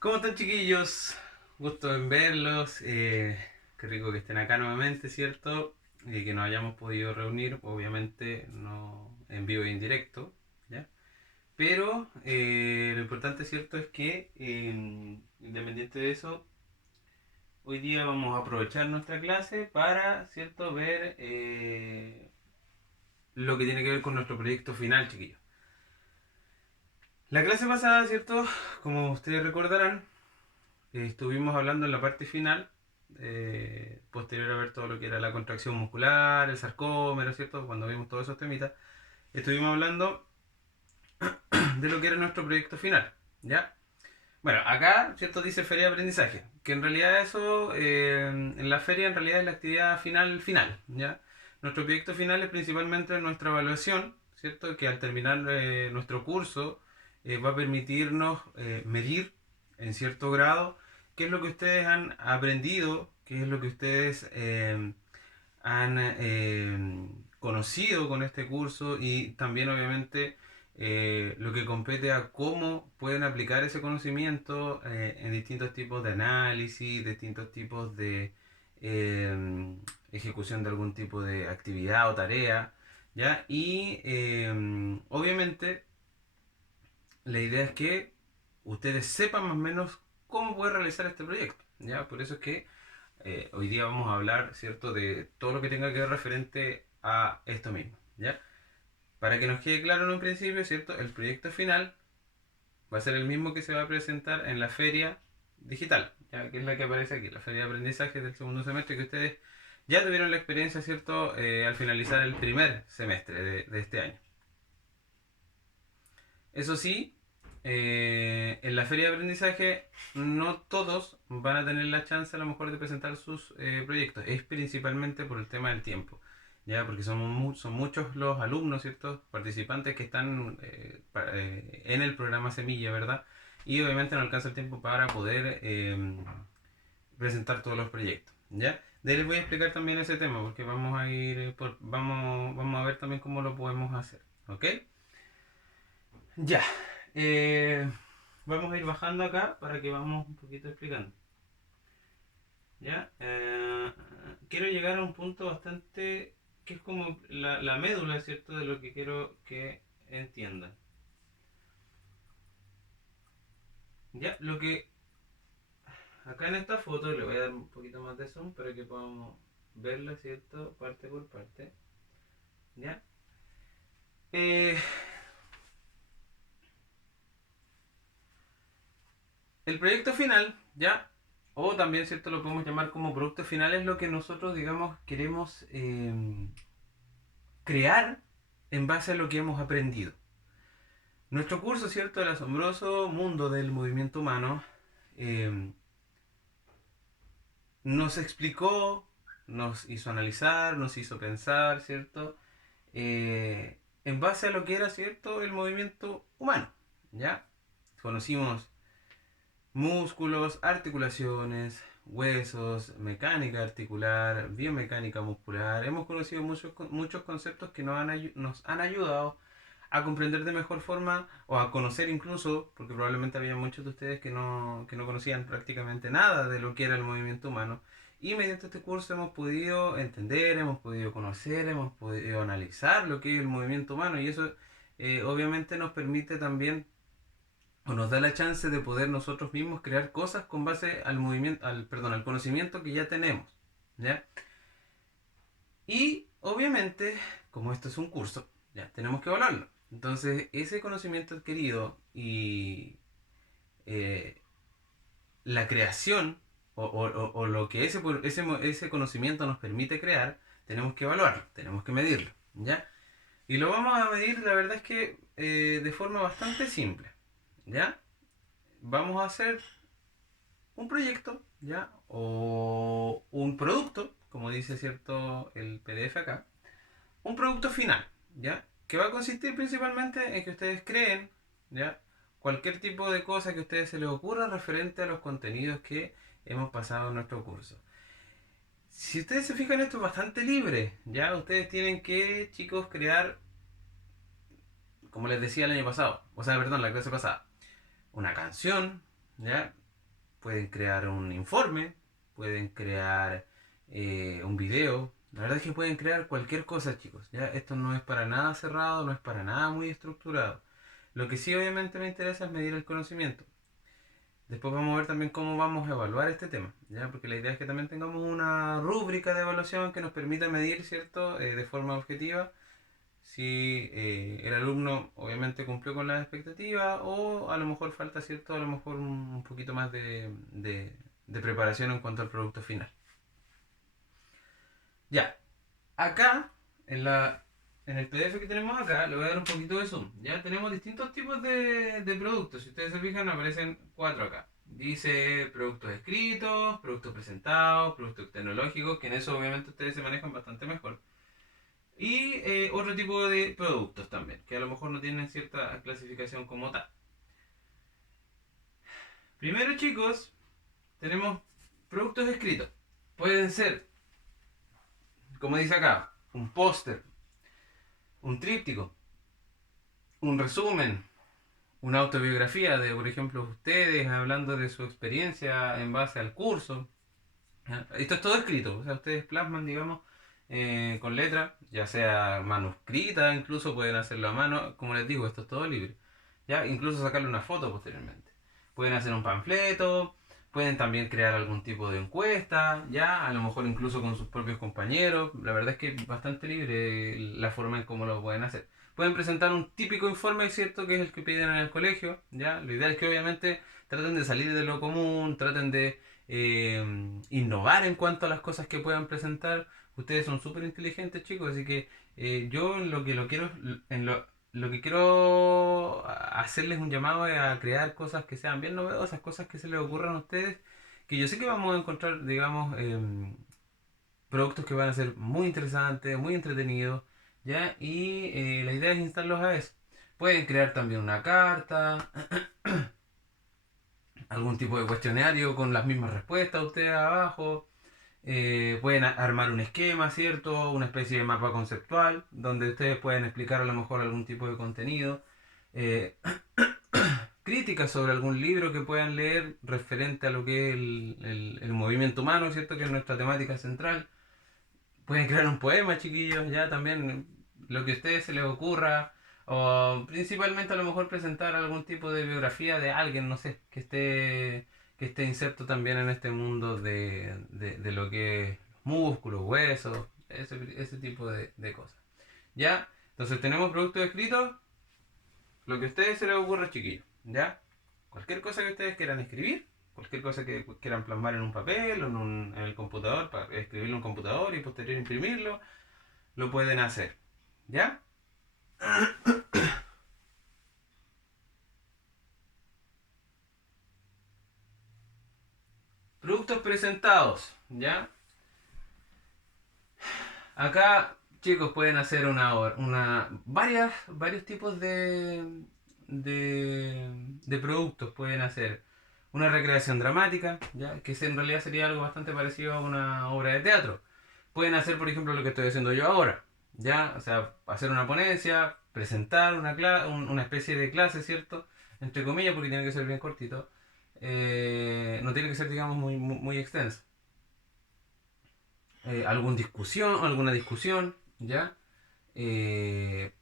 ¿Cómo están, chiquillos? Gusto en verlos. Qué rico que estén acá nuevamente, ¿cierto? Y que nos hayamos podido reunir, obviamente no en vivo y en directo, ¿ya? Pero lo importante, ¿cierto? Es que, independiente de eso, hoy día vamos a aprovechar nuestra clase para, ¿cierto? Ver lo que tiene que ver con nuestro proyecto final, chiquillos. La clase pasada, ¿cierto? Como ustedes recordarán, estuvimos hablando en la parte final, posterior a ver todo lo que era la contracción muscular, el sarcómero, ¿cierto? Cuando vimos todos esos temitas, estuvimos hablando de lo que era nuestro proyecto final, ¿ya? Bueno, acá, ¿cierto? Dice feria de aprendizaje, que en realidad eso, en la feria en realidad es la actividad final, ¿ya? Nuestro proyecto final es principalmente nuestra evaluación, ¿cierto? Que al terminar nuestro curso va a permitirnos medir en cierto grado qué es lo que ustedes han aprendido, qué es lo que ustedes han conocido con este curso y también obviamente lo que compete a cómo pueden aplicar ese conocimiento en distintos tipos de análisis, distintos tipos de ejecución de algún tipo de actividad o tarea, ¿ya? Y obviamente la idea es que ustedes sepan más o menos cómo poder realizar este proyecto, ¿ya? Por eso es que hoy día vamos a hablar, ¿cierto?, de todo lo que tenga que ver referente a esto mismo, ¿ya? Para que nos quede claro en un principio, ¿cierto? El proyecto final va a ser el mismo que se va a presentar en la feria digital, ¿ya? Que es la que aparece aquí, la feria de aprendizaje del segundo semestre, que ustedes ya tuvieron la experiencia, ¿cierto?, al finalizar el primer semestre de este año. Eso sí, en la feria de aprendizaje no todos van a tener la chance a lo mejor de presentar sus proyectos. Es principalmente por el tema del tiempo. Ya, porque son muchos los alumnos, ¿cierto? Participantes que están en el programa Semilla, ¿verdad? Y obviamente no alcanza el tiempo para poder presentar todos los proyectos, ¿ya? De ahí les voy a explicar también ese tema, porque vamos a ir vamos a ver también cómo lo podemos hacer, ¿ok? Ya. Eh, Vamos a ir bajando acá para que vamos un poquito explicando. ¿Ya? Quiero llegar a un punto bastante que es como la médula, ¿cierto? De lo que quiero que entiendan. Ya, lo que acá en esta foto, le voy a dar un poquito más de zoom para que podamos verla, ¿cierto? Parte por parte. ¿Ya? Eh, el proyecto final, ¿ya? O también, ¿cierto? Lo podemos llamar como producto final, es lo que nosotros, digamos, queremos crear en base a lo que hemos aprendido. Nuestro curso, ¿cierto? El asombroso mundo del movimiento humano eh, nos explicó, nos hizo analizar, nos hizo pensar, ¿cierto? En base a lo que era, ¿cierto? El movimiento humano, ¿ya? Conocimos músculos, articulaciones, huesos, mecánica articular, biomecánica muscular. Hemos conocido muchos conceptos que nos han ayudado a comprender de mejor forma o a conocer incluso, porque probablemente había muchos de ustedes que no conocían prácticamente nada de lo que era el movimiento humano. Y mediante este curso hemos podido entender, hemos podido conocer, hemos podido analizar lo que es el movimiento humano y eso obviamente nos permite también o nos da la chance de poder nosotros mismos crear cosas con base al movimiento, perdón, al conocimiento que ya tenemos, ¿ya? Y obviamente, como esto es un curso, ya tenemos que evaluarlo. Entonces, ese conocimiento adquirido y eh, la creación o lo que ese conocimiento nos permite crear, tenemos que evaluarlo, tenemos que medirlo, ¿ya? Y lo vamos a medir, la verdad es que de forma bastante simple, ¿ya? Vamos a hacer un proyecto, ¿ya? O un producto, como dice cierto el PDF acá, un producto final, ¿ya? Que va a consistir principalmente en que ustedes creen, ¿ya? Cualquier tipo de cosa que a ustedes se les ocurra referente a los contenidos que hemos pasado en nuestro curso. Si ustedes se fijan, esto es bastante libre, ¿ya? Ustedes tienen que, chicos, crear, como les decía el año pasado, o sea, perdón, la clase pasada, una canción, ¿ya? pueden crear un informe, pueden crear un video. La verdad es que pueden crear cualquier cosa, chicos. ¿Ya? Esto no es para nada cerrado, no es para nada muy estructurado. Lo que sí obviamente me interesa es medir el conocimiento. Después vamos a ver también cómo vamos a evaluar este tema, ¿ya? Porque la idea es que también tengamos una rúbrica de evaluación que nos permita medir, ¿cierto? De forma objetiva si el alumno obviamente cumplió con las expectativas o a lo mejor falta, ¿cierto? A lo mejor un poquito más de preparación en cuanto al producto final. Ya, acá, en el PDF que tenemos acá, le voy a dar un poquito de zoom. Ya tenemos distintos tipos de productos. Si ustedes se fijan, aparecen cuatro acá. Dice productos escritos, productos presentados, productos tecnológicos, que en eso obviamente ustedes se manejan bastante mejor. Y otro tipo de productos también, que a lo mejor no tienen cierta clasificación como tal. Primero, chicos, tenemos productos escritos. Pueden ser, como dice acá, un póster, un tríptico, un resumen, una autobiografía de, por ejemplo, ustedes hablando de su experiencia en base al curso. ¿Ya? Esto es todo escrito, o sea, ustedes plasman, digamos, con letra, ya sea manuscrita, incluso pueden hacerlo a mano, como les digo, esto es todo libre. ¿Ya? Incluso sacarle una foto posteriormente. Pueden hacer un panfleto, pueden también crear algún tipo de encuesta, ya, a lo mejor incluso con sus propios compañeros. La verdad es que es bastante libre la forma en cómo lo pueden hacer. Pueden presentar un típico informe, ¿cierto? Que es el que piden en el colegio, ¿ya? Lo ideal es que obviamente traten de salir de lo común, traten de innovar en cuanto a las cosas que puedan presentar. Ustedes son súper inteligentes, chicos, así que yo en lo quiero, en lo que quiero hacerles un llamado es a crear cosas que sean bien novedosas, cosas que se les ocurran a ustedes, que yo sé que vamos a encontrar, digamos, productos que van a ser muy interesantes, muy entretenidos, ¿ya? Y la idea es instarlos a eso. Pueden crear también una carta, algún tipo de cuestionario con las mismas respuestas ustedes abajo. Pueden armar un esquema, ¿cierto? Una especie de mapa conceptual donde ustedes pueden explicar a lo mejor algún tipo de contenido. Eh, críticas sobre algún libro que puedan leer referente a lo que es el movimiento humano, ¿cierto? Que es nuestra temática central. Pueden crear un poema, chiquillos, ya también lo que a ustedes se les ocurra. O principalmente a lo mejor presentar algún tipo de biografía de alguien, no sé, que esté inserto también en este mundo de lo que es músculos, huesos, ese tipo de cosas. ¿Ya? Entonces tenemos productos escritos, lo que a ustedes se les ocurra, chiquillos. ¿Ya? Cualquier cosa que ustedes quieran escribir, cualquier cosa que quieran plasmar en un papel o en el computador, para escribirlo en un computador y posterior imprimirlo, lo pueden hacer. ¿Ya? Productos presentados. ¿Ya? Acá, chicos, pueden hacer varios tipos de productos. Pueden hacer una recreación dramática, ¿ya? Que en realidad sería algo bastante parecido a una obra de teatro. Pueden hacer, por ejemplo, lo que estoy haciendo yo ahora, ¿ya? O sea, hacer una ponencia, presentar una especie de clase, ¿cierto? Entre comillas, porque tiene que ser bien cortito. No tiene que ser, digamos, muy extenso. Alguna discusión, ¿ya? Eh,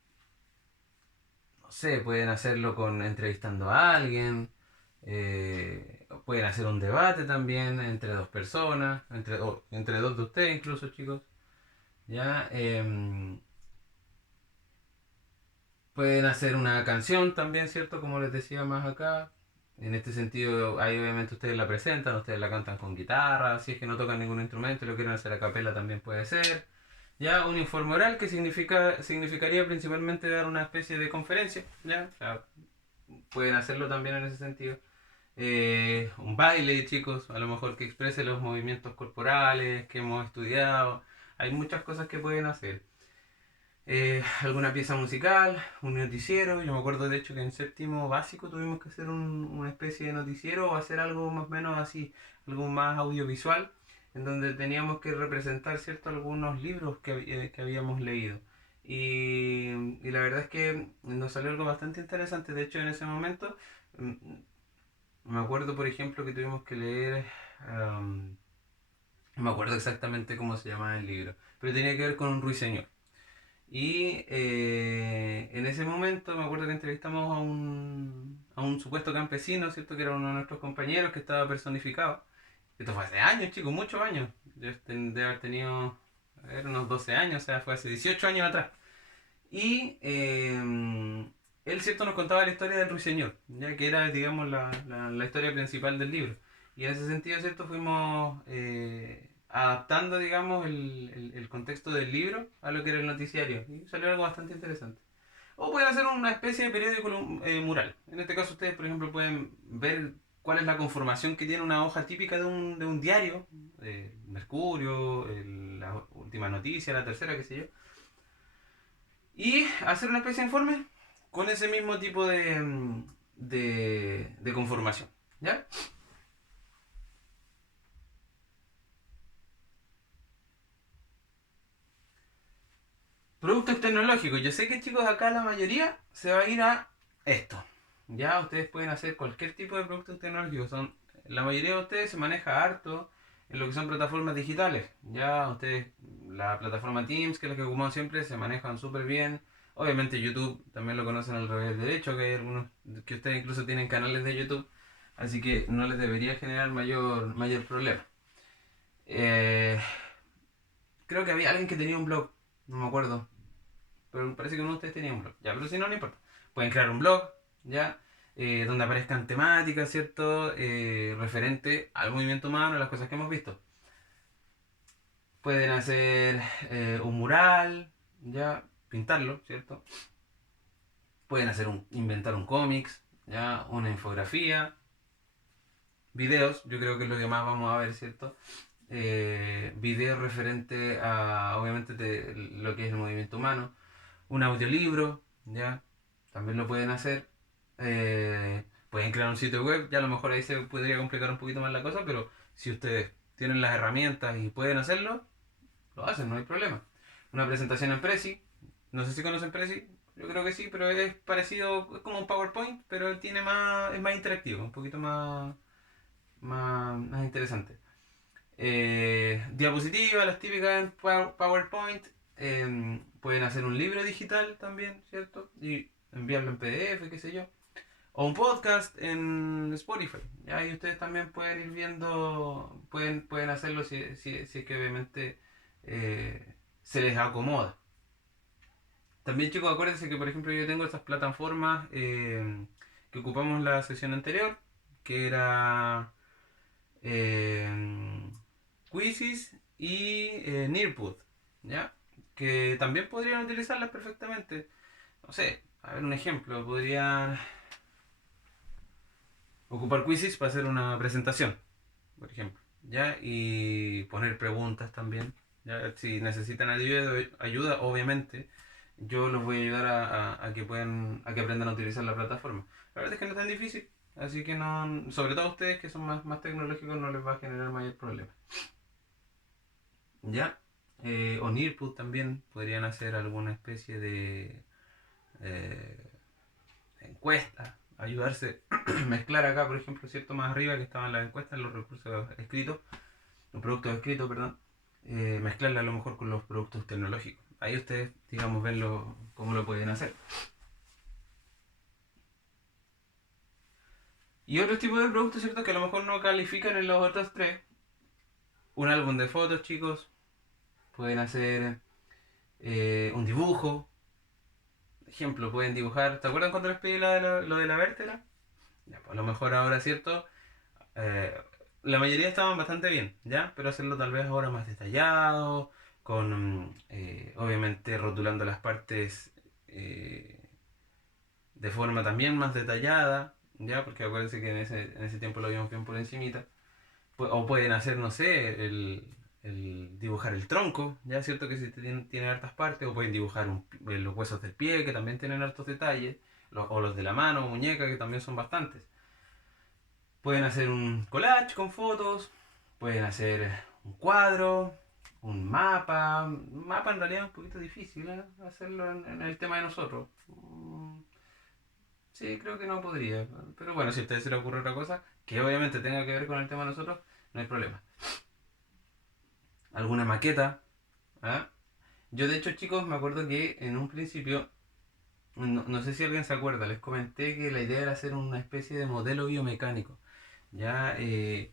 no sé, pueden hacerlo entrevistando a alguien, pueden hacer un debate también entre dos personas, entre dos de ustedes incluso, chicos, ¿ya? Pueden hacer una canción también, ¿cierto? Como les decía más acá. En este sentido, ahí obviamente ustedes la presentan, ustedes la cantan con guitarra, si es que no tocan ningún instrumento y lo quieren hacer a capela también puede ser. Ya, un informe oral que significaría principalmente dar una especie de conferencia, ¿ya? O sea, pueden hacerlo también en ese sentido. Un baile, chicos, a lo mejor que exprese los movimientos corporales que hemos estudiado. Hay muchas cosas que pueden hacer. Alguna pieza musical, un noticiero. Yo me acuerdo de hecho que en séptimo básico tuvimos que hacer una especie de noticiero o hacer algo más o menos así, algo más audiovisual, en donde teníamos que representar, ¿cierto?, algunos libros que habíamos leído. Y la verdad es que nos salió algo bastante interesante. De hecho, en ese momento me acuerdo, por ejemplo, que tuvimos que leer, am, no me acuerdo exactamente cómo se llamaba el libro, pero tenía que ver con un ruiseñor. Y en ese momento me acuerdo que entrevistamos a un supuesto campesino, ¿cierto? Que era uno de nuestros compañeros que estaba personificado. Esto fue hace años, chicos, muchos años. Yo de haber tenido, a ver, unos 12 años, o sea, fue hace 18 años atrás. Y él, cierto, nos contaba la historia del ruiseñor, ya que era, digamos, la historia principal del libro. Y en ese sentido, cierto, fuimos adaptando, digamos, el contexto del libro a lo que era el noticiario. Y salió algo bastante interesante. O pueden hacer una especie de periódico mural. En este caso, ustedes, por ejemplo, pueden ver cuál es la conformación que tiene una hoja típica de un diario, Mercurio, la última noticia, la tercera, qué sé yo, y hacer una especie de informe con ese mismo tipo de conformación. ¿Ya? Productos tecnológicos. Yo sé que, chicos, acá la mayoría se va a ir a esto. Ya ustedes pueden hacer cualquier tipo de productos tecnológicos. La mayoría de ustedes se maneja harto en lo que son plataformas digitales. Ya ustedes, la plataforma Teams, que es la que ocupamos siempre, se manejan súper bien. Obviamente YouTube también lo conocen al revés derecho, que hay algunos que ustedes incluso tienen canales de YouTube. Así que no les debería generar mayor problema. Eh, Creo que había alguien que tenía un blog, no me acuerdo. Pero parece que uno de ustedes tenía un blog. Ya, pero si no, no importa. Pueden crear un blog, ya, donde aparezcan temáticas, ¿cierto? Referente al movimiento humano, a las cosas que hemos visto. Pueden hacer un mural, ya, pintarlo, ¿cierto? Pueden inventar un cómics, ya, una infografía, videos, yo creo que es lo que más vamos a ver, ¿cierto? Videos referente a, obviamente, lo que es el movimiento humano, un audiolibro, ¿ya? También lo pueden hacer. Pueden crear un sitio web, ya a lo mejor ahí se podría complicar un poquito más la cosa, pero si ustedes tienen las herramientas y pueden hacerlo, lo hacen, no hay problema. Una presentación en Prezi, no sé si conocen Prezi, yo creo que sí, pero es parecido, es como un PowerPoint, pero tiene más, es más interactivo, un poquito más interesante. Diapositivas, las típicas en PowerPoint. Pueden hacer un libro digital también, ¿cierto? Y enviarlo en PDF, qué sé yo. O un podcast en Spotify. ¿Ya? Y ustedes también pueden ir viendo, pueden hacerlo si es que obviamente se les acomoda. También, chicos, acuérdense que, por ejemplo, yo tengo estas plataformas que ocupamos la sesión anterior, que era eh, Quizzes y Nearpod, ¿ya? Que también podrían utilizarlas perfectamente. No sé, a ver un ejemplo, podrían ocupar Quizzes para hacer una presentación, por ejemplo, ¿ya? Y poner preguntas también, ¿ya? Si necesitan ayuda, obviamente, yo los voy a ayudar a que a que aprendan a utilizar la plataforma. La verdad es que no es tan difícil, así que no, sobre todo ustedes que son más tecnológicos no les va a generar mayor problema. ¿Ya? O Nearpod también podrían hacer alguna especie de eh, encuesta, ayudarse, mezclar acá, por ejemplo, cierto, más arriba que estaban las encuestas, los recursos escritos, los productos escritos, perdón, mezclarla a lo mejor con los productos tecnológicos. Ahí ustedes, digamos, ven cómo lo pueden hacer. Y otro tipo de productos, ¿cierto? Que a lo mejor no califican en los otros tres. Un álbum de fotos, chicos. Pueden hacer un dibujo. Ejemplo, pueden dibujar. ¿Te acuerdan cuando les pedí lo de la vértebra? Ya, pues a lo mejor ahora, ¿cierto? Eh, la mayoría estaban bastante bien, ¿ya? Pero hacerlo tal vez ahora más detallado, con obviamente rotulando las partes de forma también más detallada, ¿ya? Porque acuérdense que en ese tiempo lo vimos bien por encimita. O pueden hacer, no sé, dibujar el tronco, ¿ya? ¿Cierto? Que si tiene hartas partes, o pueden dibujar los huesos del pie, que también tienen hartos detalles, o los de la mano o muñeca, que también son bastantes. Pueden hacer un collage con fotos, pueden hacer un cuadro, un mapa. Un mapa en realidad es un poquito difícil, ¿eh? Hacerlo en el tema de nosotros. Sí, creo que no podría. Pero bueno, si a ustedes se les ocurre otra cosa, que obviamente tenga que ver con el tema de nosotros, no hay problema. ¿Alguna maqueta? ¿Ah? Yo de hecho, chicos, me acuerdo que en un principio, no sé si alguien se acuerda, les comenté que la idea era hacer una especie de modelo biomecánico. ¿Ya? Y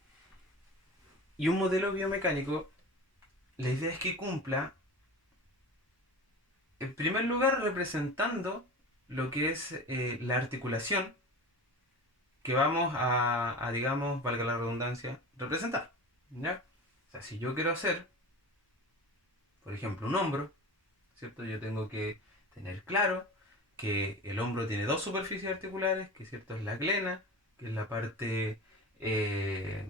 un modelo biomecánico, la idea es que cumpla, en primer lugar, representando lo que es la articulación que vamos digamos, valga la redundancia, representar. ¿Ya? O sea, si yo quiero hacer, por ejemplo, un hombro, ¿cierto? Yo tengo que tener claro que el hombro tiene dos superficies articulares, que cierto es la glena, que es la parte eh,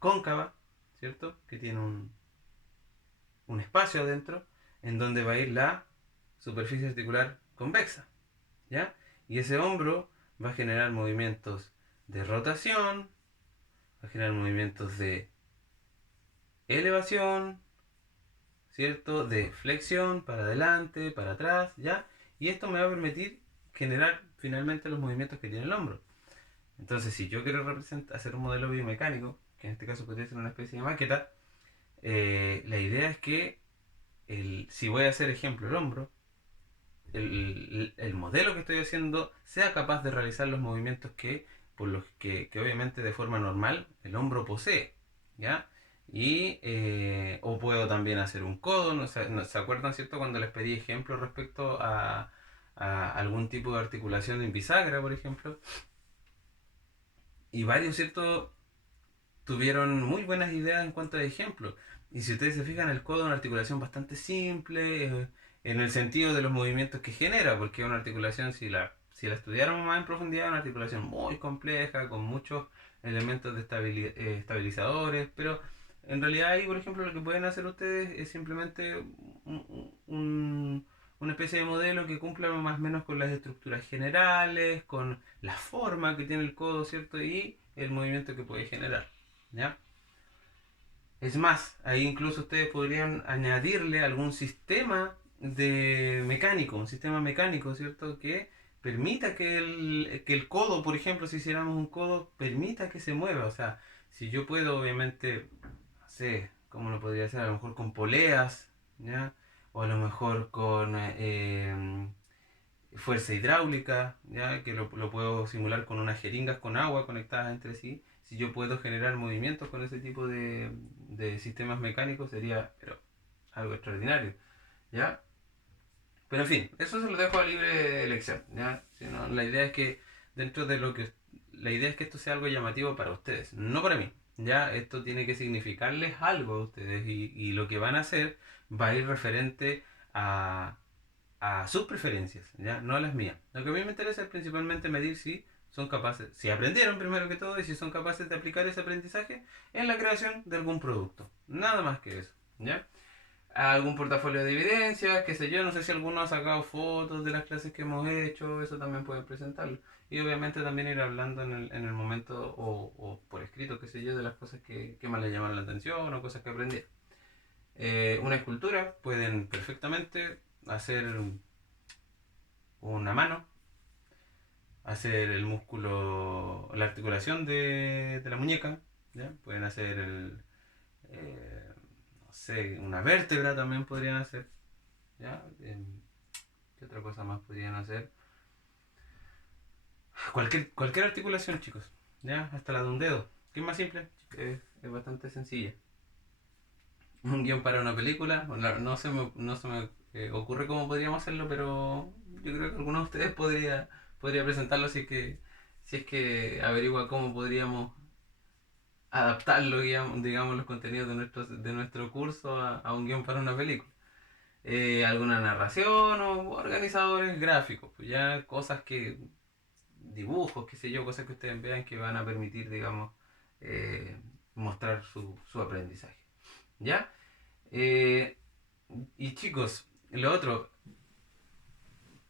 cóncava, ¿cierto? Que tiene un espacio adentro en donde va a ir la superficie articular convexa, ¿ya? Y ese hombro va a generar movimientos de rotación, va a generar movimientos de elevación, ¿cierto? De flexión para adelante, para atrás, ¿ya? Y esto me va a permitir generar finalmente los movimientos que tiene el hombro. Entonces, si yo quiero hacer un modelo biomecánico, que en este caso podría ser una especie de maqueta, la idea es que si voy a hacer ejemplo el hombro, el modelo que estoy haciendo sea capaz de realizar los movimientos por los que obviamente de forma normal el hombro posee, ¿ya? Y, o puedo también hacer un codo, ¿se acuerdan, cierto? Cuando les pedí ejemplos respecto a algún tipo de articulación en bisagra, por ejemplo. Y varios, ¿cierto? Tuvieron muy buenas ideas en cuanto a ejemplos. Y si ustedes se fijan, el codo es una articulación bastante simple, en el sentido de los movimientos que genera, porque es una articulación, si la estudiáramos más en profundidad, es una articulación muy compleja, con muchos elementos de estabilizadores, pero en realidad ahí, por ejemplo, lo que pueden hacer ustedes es simplemente una especie de modelo que cumpla más o menos con las estructuras generales, con la forma que tiene el codo, ¿cierto? Y el movimiento que puede generar. ¿Ya? Es más, ahí incluso ustedes podrían añadirle algún sistema un sistema mecánico, ¿cierto? Que permita que el codo, por ejemplo, si hiciéramos un codo, permita que se mueva. O sea, si yo puedo, obviamente, no sé, ¿cómo lo podría hacer? A lo mejor con poleas, ¿ya? O a lo mejor con fuerza hidráulica, ¿ya? Que lo puedo simular con unas jeringas con agua conectadas entre sí. Si yo puedo generar movimientos con ese tipo de sistemas mecánicos sería pero, algo extraordinario, ¿ya? Pero en fin, eso se lo dejo a libre elección, ¿ya? Si no, la idea es que dentro de lo que... La idea es que esto sea algo llamativo para ustedes, no para mí. Ya, esto tiene que significarles algo a ustedes y lo que van a hacer va a ir referente a, a sus preferencias, ¿ya? No a las mías. Lo que a mí me interesa es principalmente medir si son capaces, si aprendieron primero que todo y si son capaces de aplicar ese aprendizaje en la creación de algún producto. Nada más que eso, ¿ya? Algún portafolio de evidencias, qué sé yo, no sé si alguno ha sacado fotos de las clases que hemos hecho, eso también pueden presentarlo. Y obviamente también ir hablando en el momento o por escrito, qué sé yo, de las cosas que más les llamaron la atención o cosas que aprendieron. Una escultura, pueden perfectamente hacer una mano, hacer el músculo, la articulación de la muñeca, ¿ya? Pueden hacer no sé, una vértebra también podrían hacer, ¿ya? ¿Qué otra cosa más podrían hacer? Cualquier articulación, chicos, ¿ya? Hasta la de un dedo, que es más simple, es bastante sencilla. Un guión para una película, bueno, no se me ocurre cómo podríamos hacerlo, pero yo creo que alguno de ustedes podría presentarlo si es que averigua cómo podríamos adaptarlo, digamos, los contenidos de nuestro curso a un guión para una película. Alguna narración o organizadores gráficos, pues ya cosas dibujos, qué sé yo, cosas que ustedes vean que van a permitir, digamos, eh, mostrar su aprendizaje. ¿Ya? Eh, y chicos, lo otro,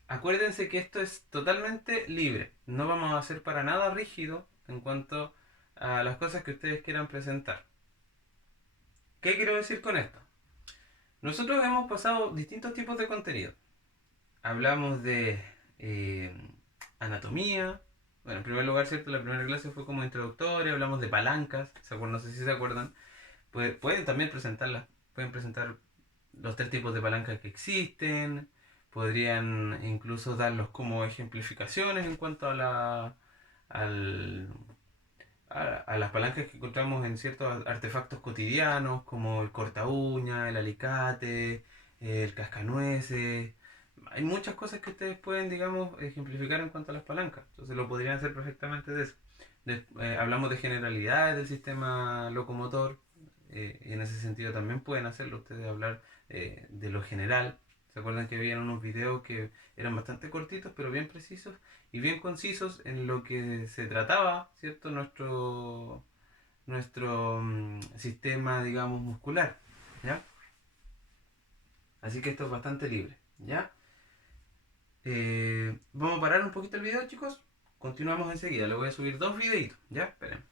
acuérdense que esto es totalmente libre. No vamos a ser para nada rígido en cuanto a las cosas que ustedes quieran presentar. ¿Qué quiero decir con esto? Nosotros hemos pasado distintos tipos de contenido. Hablamos de anatomía. Bueno, en primer lugar, ¿cierto? La primera clase fue como introductoria, hablamos de palancas, no sé si se acuerdan. Pueden también presentarlas, pueden presentar los tres tipos de palancas que existen, podrían incluso darlos como ejemplificaciones en cuanto al, a las palancas que encontramos en ciertos artefactos cotidianos, como el corta uña, el alicate, el cascanueces. Hay muchas cosas que ustedes pueden, digamos, ejemplificar en cuanto a las palancas. Entonces lo podrían hacer perfectamente de eso. Hablamos de generalidades del sistema locomotor, y en ese sentido también pueden hacerlo ustedes, hablar de lo general. ¿Se acuerdan que habían unos videos que eran bastante cortitos pero bien precisos y bien concisos en lo que se trataba, ¿cierto? Nuestro sistema, digamos, muscular, ¿ya? Así que esto es bastante libre, ¿ya? Vamos a parar un poquito el video, chicos. Continuamos enseguida. Le voy a subir dos videitos, ¿ya? Esperen.